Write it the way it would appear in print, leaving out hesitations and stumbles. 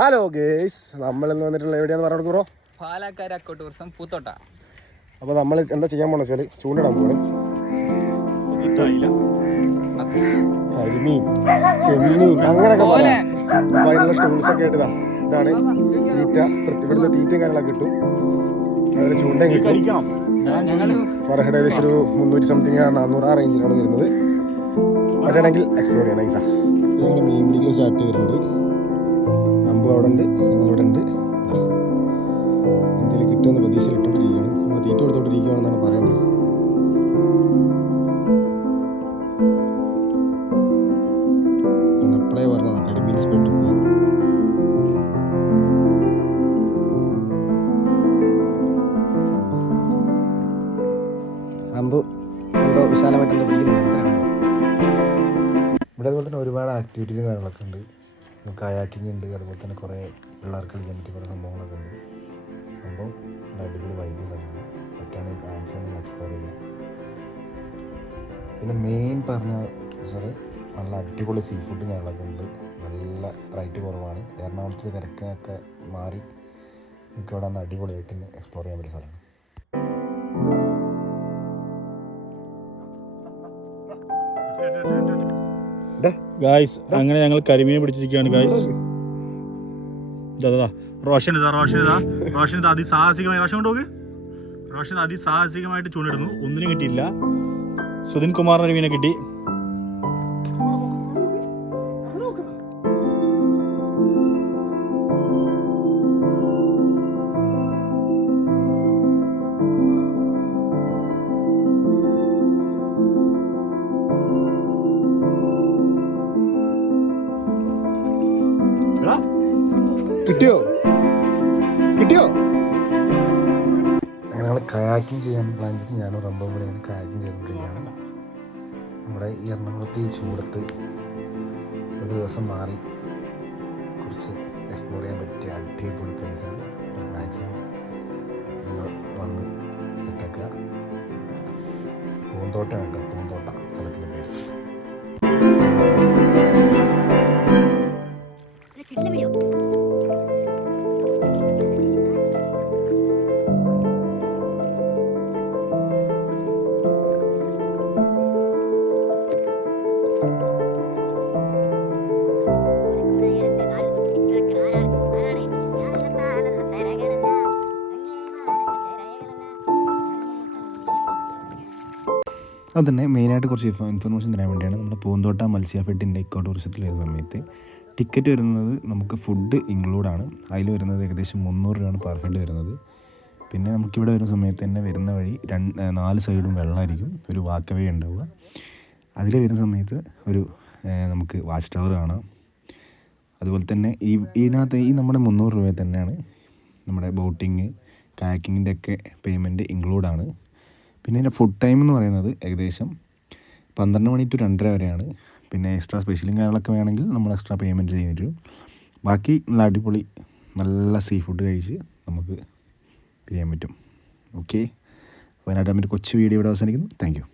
Hello guys, നമ്മളിന്ന് വന്നിട്ടുള്ള എവിടെയാന്ന് പറഞ്ഞു കൊടുക്കോ? പാലക്കാട് അക്കോ ടൂറിസം പൂത്തോട്ട. അപ്പോൾ നമ്മൾ എന്താ ചെയ്യാൻ പോണെന്ന് വെച്ചാൽ ചൂണ്ടിടാൻ പോവാണ്. കരിമീൻ, ചെമ്മീൻ അങ്ങനെയൊക്കെ പറയാം. അപ്പോൾ അതിനുള്ള ടൂൾസൊക്കെ ആയിട്ടാ ഇതാണ് തീറ്റ. ഇവിടുത്തെ തീറ്റയും കാര്യങ്ങളൊക്കെ കിട്ടും, അതുപോലെ ചൂണ്ടയും കിട്ടും. ഫർ ഹെഡ് ഏകദേശം ഒരു 300 സംതിങ് 400 ആ റേഞ്ചിലാണ് വരുന്നത്. പറ്റുകയാണെങ്കിൽ എക്സ്പ്ലോർ ചെയ്യാം. നൈസാ. ഞങ്ങൾ മീൻ പിടിക്കൽ സ്റ്റാർട്ട് ചെയ്തിട്ടുണ്ട്. അമ്പ് അവിടെ ഉണ്ട്, ഞങ്ങളിവിടെ ഉണ്ട്. എന്തെങ്കിലും കിട്ടുമെന്ന് പ്രതീക്ഷയിൽ ഇട്ടുകൊണ്ടിരിക്കുകയാണ്. നമ്മൾ തീറ്റ കൊടുത്തോണ്ടിരിക്കുകയാണെന്നാണ് പറയുന്നത്. എപ്പോഴേ പറഞ്ഞതാണ് കരിമീൻ സ്പോട്ടിൽ പോകാൻ. അമ്പ് എന്തോ വിശാലമായിട്ട് പിടിക്കുന്നുണ്ട്. ഇവിടെ അതുപോലെ തന്നെ ഒരുപാട് ആക്ടിവിറ്റീസും കാര്യങ്ങളൊക്കെ ഉണ്ട്. കയാക്കിങ് ഉണ്ട്, അതുപോലെ തന്നെ കുറേ പിള്ളേർക്ക് കളിക്കാൻ പറ്റിയ കുറേ സംഭവങ്ങളൊക്കെ ഉണ്ട്. സംഭവം അടിപൊളി വൈബ് ആണ്. പറ്റുകയാണെങ്കിൽ മാക്സിമം എക്സ്പ്ലോർ ചെയ്യാം. പിന്നെ മെയിൻ പറഞ്ഞാൽ നല്ല അടിപൊളി സീ ഫുഡും കാര്യങ്ങളൊക്കെ ഉണ്ട്. നല്ല റേറ്റ് കുറവാണ്. എറണാകുളത്ത് തിരക്കൊക്കെ മാറി നമുക്ക് ഇവിടെ നിന്ന് അടിപൊളിയായിട്ട് എക്സ്പ്ലോർ ചെയ്യാൻ പറ്റിയ സ്ഥലമാണ്. ഗായ്സ്, അങ്ങനെ ഞങ്ങൾ കരിമീൻ പിടിച്ചിരിക്കുകയാണ് ഗായ്സ്. റോഷൻ അതിസാഹസികമായി റോഷൻ അതിസാഹസികമായിട്ട് ചൂണ്ടിടുന്നു. ഒന്നിനും കിട്ടിയില്ല. സുധിൻ കുമാറിന് മീനെ കിട്ടി. കിട്ടിയോ? അങ്ങനെ ഞങ്ങൾ കയാക്കിങ് ചെയ്യാൻ പ്ലാൻ ചെയ്ത് ഞാനും റമ്പും കൂടെയാണ് കയാക്കിങ് ചെയ്തുകൊണ്ടിരിക്കുകയാണ്. നമ്മുടെ ഈ എറണാകുളത്ത് ഈ ചൂടത്ത് ഒരു ദിവസം മാറി കുറച്ച് എക്സ്പ്ലോർ ചെയ്യാൻ പറ്റിയ അടിപൊളി പ്ലേസാണ്. മാക്സിമം നിങ്ങൾ വന്ന് എത്തക്കുക. പൂന്തോട്ടം ഉണ്ട്, പൂന്തോട്ട സ്ഥലത്തിൻ്റെ പേര്. അതുതന്നെ മെയിനായിട്ട് കുറച്ച് ഇൻഫർമേഷൻ തരാൻ വേണ്ടിയാണ്. നമ്മുടെ പൂന്തോട്ട മത്സ്യഫെഡിൻ്റെ ഇക്കോ ടൂറിസത്തിൽ വരുന്ന സമയത്ത് ടിക്കറ്റ് വരുന്നത് നമുക്ക് ഫുഡ് ഇൻക്ലൂഡാണ്. അതിൽ വരുന്നത് ഏകദേശം 300 രൂപയാണ് പെർ ഹെഡ് വരുന്നത്. പിന്നെ നമുക്കിവിടെ വരുന്ന സമയത്ത് തന്നെ വരുന്ന വഴി 4 സൈഡും വെള്ളമായിരിക്കും. ഒരു വാക്ക് വേ ഉണ്ടാവുക. അതിൽ വരുന്ന സമയത്ത് ഒരു നമുക്ക് വാച്ച് ടവർ കാണാം. അതുപോലെ തന്നെ ഇതിനകത്ത് നമ്മുടെ 300 രൂപ തന്നെയാണ് നമ്മുടെ ബോട്ടിങ് കായാക്കിങ്ങിൻ്റെ ഒക്കെ പേയ്മെൻറ്റ് ഇൻക്ലൂഡാണ്. പിന്നെ ഇതിൻ്റെ ഫുഡ് ടൈം എന്ന് പറയുന്നത് ഏകദേശം 12 മണി ടു 2:30 വരെയാണ്. പിന്നെ എക്സ്ട്രാ സ്പെഷ്യലും കാര്യങ്ങളൊക്കെ വേണമെങ്കിൽ നമ്മൾ എക്സ്ട്രാ പേയ്മെൻറ്റ് ചെയ്തിട്ട് വരും. ബാക്കി നല്ല അടിപൊളി നല്ല സീ ഫുഡ് കഴിച്ച് നമുക്ക് പിരിയാൻ പറ്റും. ഓക്കെ, അപ്പോൾ അതിനായിട്ട് ഒരു കൊച്ചു വീഡിയോ ഇവിടെ അവസാനിക്കുന്നു. Thank you.